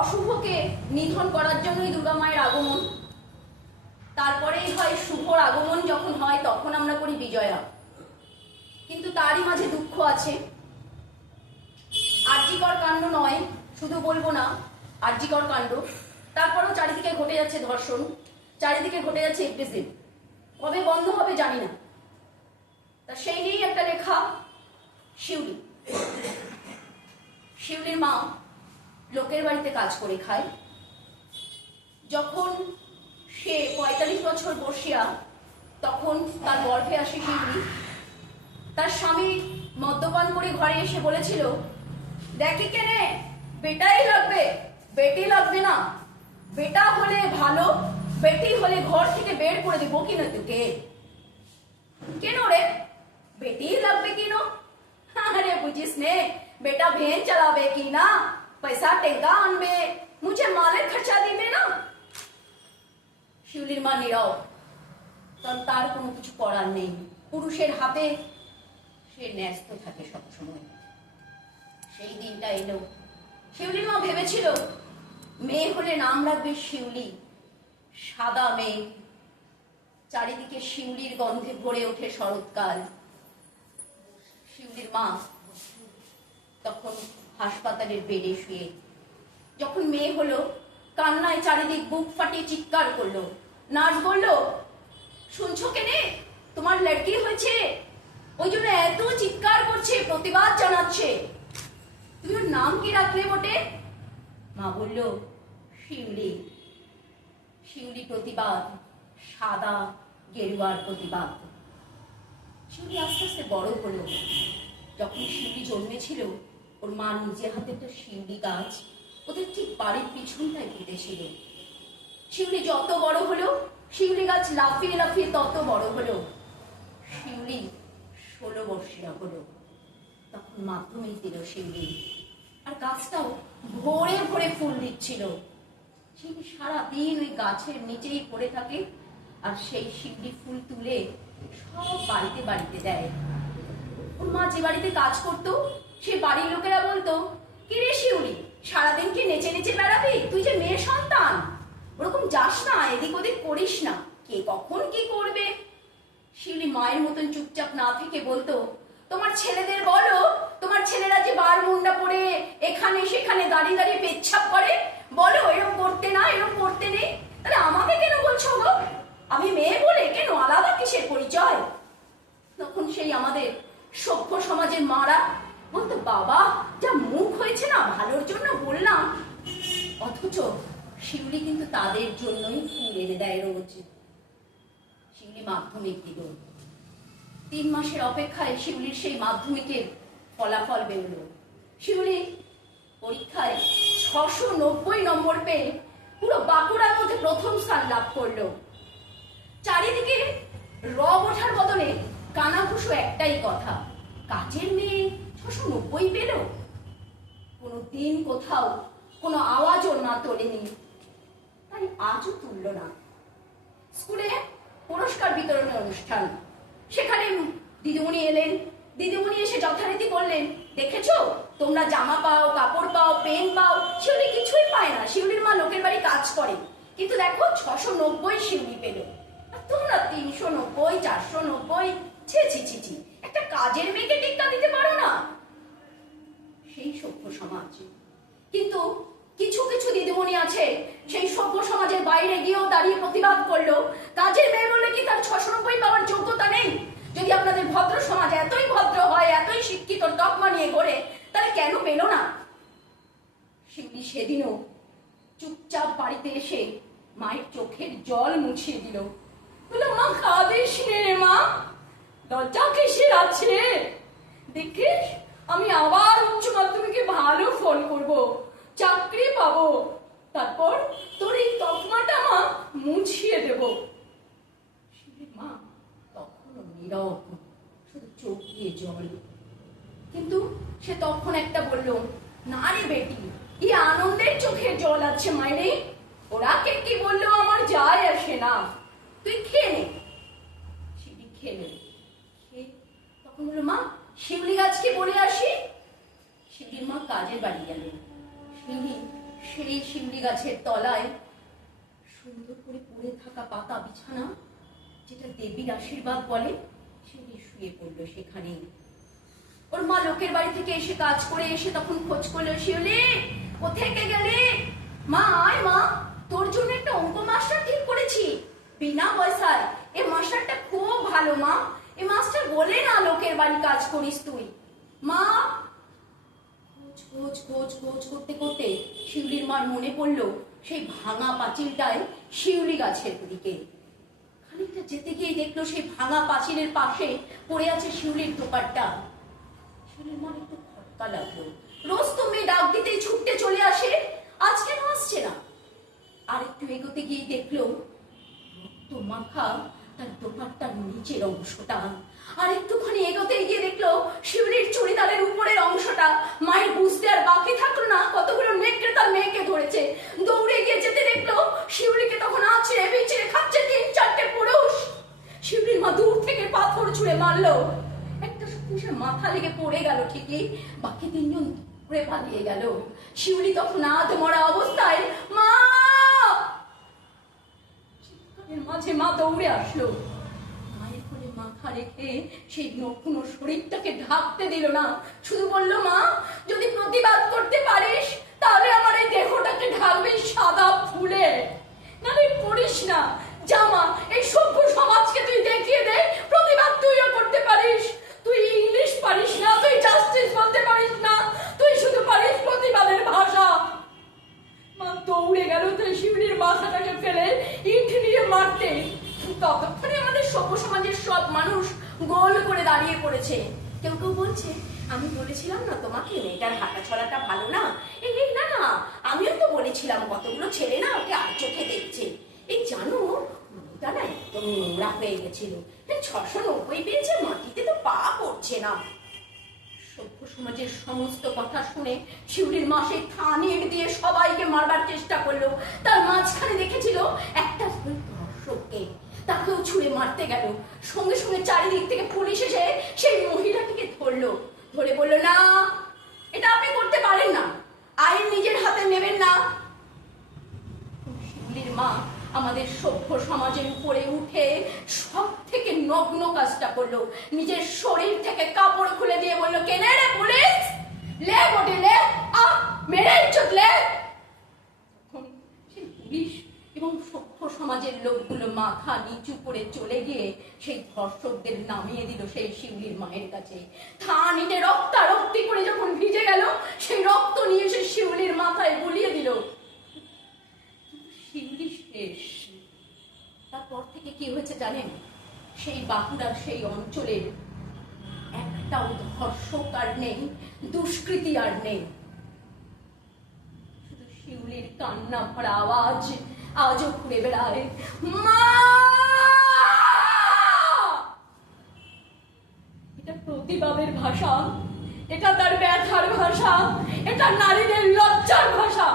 অশুভকে নিধন করার জন্যই দুর্গা মায়ের আগমন। তারপরেই হয় শুভর আগমন, যখন হয় তখন আমরা করি বিজয়া। কিন্তু তারই মাঝে দুঃখ আছে। আরজিকর কাণ্ড নয়, শুধু বলবো না আরজিকর কাণ্ড, তারপরেও চারিদিকে ঘটে যাচ্ছে ধর্ষণ, চারিদিকে ঘটে যাচ্ছে এপিসিড। কবে বন্ধ হবে জানি না। তা সেই নিয়েই একটা লেখা। শিউলি, শিউলির মা লোকের বাড়িতে কাজ করে খায়। যখন সে ৪৫ বছর বর্ষিয়া, তখন তার গর্ভে আসে শিউলি। তার স্বামী মদ্যপান করে ঘরে এসে বলেছিল, দেখি কেনে বেটাই লাগবে, বেটি লাগবে না। বেটা হলে ভালো, বেটি হলে ঘর থেকে বের করে দেবো কিনা তোকে। কেন রে, বেটি লাগবে কিনো? আরে বুঝিস নে, বেটা ভ্যান চালাবে কি না, পয়সা টেকা আনবে, মুঝে মালের খরচা দিবে না। শিউলির মা নীরব, কারণ তার কোনো কিছু করার নেই। পুরুষের হাতে সে ন্যস্ত থাকে সবসময়। সেই দিনটা এলো। শিউলির মা ভেবেছিল মেয়ে হলে নাম রাখবে শিউলি, সাদা মেয়ে। চারিদিকে শিউলির গন্ধে ভরে ওঠে শরৎকাল। শিউলির মা তখন হাসপাতালের বেডে শুয়ে। যখন মেয়ে হলো, কান্নায় চারিদিক বুক ফাটিয়ে চিৎকার করলো। নার্স বলল, শুনছো কেনে, তোমার লড়কি হয়েছে, ওই জন্য এত চিৎকার করছে, প্রতিবাদ জানাচ্ছে। তুমি ওর নাম কি রাখলে বটে? মা বলল, শিউলি। শিউলি প্রতিবাদ, সাদা গেরুয়ার প্রতিবাদ। শিউলি আস্তে আস্তে বড় হলো। যখন শিউলি জন্মেছিল, ওর মা নিজে হাতে একটা শিউলি গাছ ওদের ঠিক বাড়ির পিছনটায় পুঁতেছিল। শিউলি যত বড় হলো, শিউলি গাছ লাফিয়ে লাফিয়ে তত বড় হলো। শিউলি 16 বর্ষীয় হলো। তখন মাধ্যমিক দিল শিউলি, আর গাছটাও ভরে ভরে ফুল দিচ্ছিল। শিউলি সারাদিন ওই গাছের নিচেই পড়ে থাকে, আর সেই শিউলি ফুল তুলে সব বাড়িতে বাড়িতে দেয়। ওর মা যে বাড়িতে কাজ করতো, সে বাড়ির লোকেরা বলতো, কি রে শিউলি, সারাদিন কি নেচে নেচে বেড়াবি? তুই যে মেয়ে সন্তান, ওরকম যাস না, এদিক ওদিক করিস না, কে কখন কি করবে। শিউলি মায়ের মতন চুপচাপ না থেকে বলতো, তোমার ছেলেদের বলো, তোমার ছেলেরা যে বার মুন্ডা পরে এখানে সেখানে দাঁড়িয়ে দাঁড়িয়ে পেচ্ছাপ করে, বলো এরকম করতে না, এরকম করতে নেই। তাহলে আমাকে কেন বলছো গো? আমি মেয়ে বলে কেন আলাদা কিসের পরিচয়? তখন সেই আমাদের সভ্য সমাজের মারা বলতো, বাবা যা মুখ হয়েছে না, ভালোর জন্য বললাম। অথচ শিউলি কিন্তু তাদের জন্যই ফুল এনে দেয় রোজ। শিউলি মাধ্যমিক দিল। 3 মাসের অপেক্ষায় শিউলির সেই মাধ্যমিকের ফলাফল বেরোলো। শিউলি পরীক্ষায় 690 নম্বর পেয়ে পুরো বাঁকুড়ার মধ্যে প্রথম স্থান লাভ করলো। চারিদিকে রব ওঠার বদলে কানাঘুষো একটাই কথা, কাজের মেয়ে 690 পেল। কোনো দিন কোথাও কোনো আওয়াজও না তোলেনি, তাই আজও তুলল না। স্কুলে পুরস্কার বিতরণের অনুষ্ঠান, সেখানে দিদিমণি এলেন। দিদিমণি এসে যথারীতি বললেন, দেখেছো তোমরা জামা পাও, কাপড় পাও, পেন পাও, শিউলি কিছুই পায় না। শিউলির মা লোকের বাড়ি কাজ করে, কিন্তু দেখো 690 শিউলি পেল, আর তোমরা 390, 490। ছি ছি ছি ছি, একটা কাজের মেয়েকে টিক্কা দিতে পারো না। সেই সভ্য সমাজ। কিন্তু কিছু কিছু দিদিমণি আছে, সেই সভ্য সমাজের বাইরে গিয়েও দাঁড়িয়ে প্রতিবাদ করলো, কাজের মেয়ে বলে কি তার 690 পাওয়ার যোগ্যতা নেই? যদি আপনাদের ভদ্র সমাজ এতই ভদ্র হয়, এতই শিক্ষিত তকমা নিয়ে ঘোরে, তাহলে কেন পেল না? শিউলি সেদিনও চুপচাপ বাড়িতে এসে মায়ের চোখের জল মুছিয়ে দিল। বললো, মা কাঁদিস নে রে মা, লজ্জা কিসের আছে? দেখিস আমি আবার উচ্চ মাধ্যমিকে ভালো ফল করব, চাকরি পাবো, তারপর তোর এই তকমাটা মা মুছিয়ে দেব। মা তখনও নীরব, শুধু চোখ দিয়ে জল। কিন্তু সে তখন একটা বলল, না রে বেটি, এই আনন্দের চোখের জল আছে মাইরে, ওরা কে কি বললো আমার যায় আসে না, তুই খেয়ে নে। শিউলি খেলে। তখন বললো, মা শিউলি গাছকে বলে আসি। শিউলির মা কাজের বাড়ি গেল। শিউলি সেই শিউলি গাছের তলায় সুন্দর করে পড়ে থাকা পাতা বিছানা, যেটা দেবীর আশীর্বাদ বলে, শিউলি শুয়ে পড়লো সেখানে। ওর মা লোকের বাড়ি থেকে এসে কাজ করে এসে তখন খোঁজ করলো, শিউলি কোথায় গেলে? মা আয় মা, তোর জন্য একটা অঙ্ক মাস্টার ঠিক করেছি, বিনা পয়সায়। এ মাস্টারটা খুব ভালো মা, এ মাস্টার বলে না লোকের বাড়ি কাজ করিস তুই। মা খোঁজ খোঁজ খোঁজ করতে করতে শিউলির মার মনে পড়লো সেই ভাঙা পাঁচিলটায় শিউলি গাছের দিকে। খানিকটা যেতে গিয়ে দেখলো সেই ভাঙা পাঁচিলের পাশে পড়ে আছে শিউলির দোপাট্টা। শিউলির মার একটু খটকা লাগলো। রোজ তো মেয়ে ডাক দিতেই ছুটতে চলে আসে, আজ কেন আসছে না? আর একটু এগোতে গিয়ে দেখলো রক্ত মাখা তার দোপাট্টার নিচের অংশটা। আর একটুখানি এগোতে গিয়ে দেখলো শিউলির চুড়িদারের উপরের অংশটা। মায়ের বুঝতে আর বাকি থাকলো না কতগুলো নেকড়ে তার মেয়েকে ধরেছে। দৌড়ে গিয়ে যেতে দেখলো শিউলিকে তখন আছড়ে বিছড়ে খাচ্ছে 3-4টে পুরুষ। শিউলির মা দূর থেকে পাথর ছুঁড়ে মারলো, একটা পুরুষের মাথা লেগে পড়ে গেল ঠিকই, বাকি 3জন ঘুরে পালিয়ে গেল। শিউলি তখন আধমরা অবস্থায় মা মাঝে মা দৌড়ে আসলো। মায়ের কোলে মাথা রেখে সেই নগ্ন শরীরটাকে ঢাকতে দিল না, শুধু বলল, মা যদি প্রতিবাদ করতে পারিস তাহলে আমার এই দেহটাকে ঢাকবি সাদা ফুলে, নাহলে করিস না। জামা এই সভ্য সমাজকে তুই দেখিয়ে দে প্রতিবাদ তুইও করতে পারিস। তুই ইংলিশ পারিস না, তুই জাস্টিস বলতে পারিস না, তুই শুধু পারিস প্রতিবাদের ভাষা। মা দৌড়ে গেল তাই শিউলির মাথাটাকে ফেলে ইট নিয়ে মারতে। ততক্ষণে আমাদের সভ্য সমাজের সব মানুষ গোল করে দাঁড়িয়ে পড়েছে। কেউ কেউ বলছে, আমি বলেছিলাম না তোমাকে মেয়েটার হাঁটা ছড়াটা ভালো না। এই না না, আমিও তো বলেছিলাম, কতগুলো ছেলে না ওকে আর চোখে দেখছে। এই জানো মেয়েটা না একদম নোংরা হয়ে গেছিল, 690 পেয়েছে, মাটিতে তো পা পড়ছে না। সভ্য সমাজের সমস্ত কথা শুনে শিউলির মা সেই থানির দিয়ে সবাইকে মারবার চেষ্টা করলো। তার মাঝখানে দেখেছিল একটা ধর্ষককে, তাকেও ছুঁড়ে মারতে গেল। সঙ্গে সঙ্গে চারিদিক থেকে পুলিশ এসে সেই মহিলাটিকে ধরলো, ধরে বললো, না এটা আপনি করতে পারেন না, আইন নিজের হাতে নেবেন না। শিউলির মা আমাদের সভ্য সমাজের উপরে উঠে সব থেকে নগ্ন কাজটা করলো, নিজের শরীর থেকে কাপড় খুলে দিয়ে বললো, কেনে রে পুলিশ, লে বটে লে, মেরে ইজ্জত লে। তখন সেই পুলিশ এবং সভ্য সমাজের লোকগুলো মাথা নিচু করে চলে গিয়ে সেই ধর্ষকদের নামিয়ে দিল সেই শিউলির মায়ের কাছে। থানিতে রক্তারক্তি করে যখন ভিজে গেল, সেই রক্ত নিয়ে সে শিউলির মাথায় বুলিয়ে দিল। শিউলি শেষ। তারপর থেকে কি হয়েছে জানেন? সেই বাঁকুড়ার সেই অঞ্চলের একটাও ধর্ষক আর নেই, দুষ্কৃতি আর নেই, শুধু শিউলির কান্না ভরা আওয়াজ আজও ঘুরে বেড়ায়, মা। এটা প্রতিবাদের ভাষা, এটা তার ব্যথার ভাষা, এটা নারীদের লজ্জার ভাষা।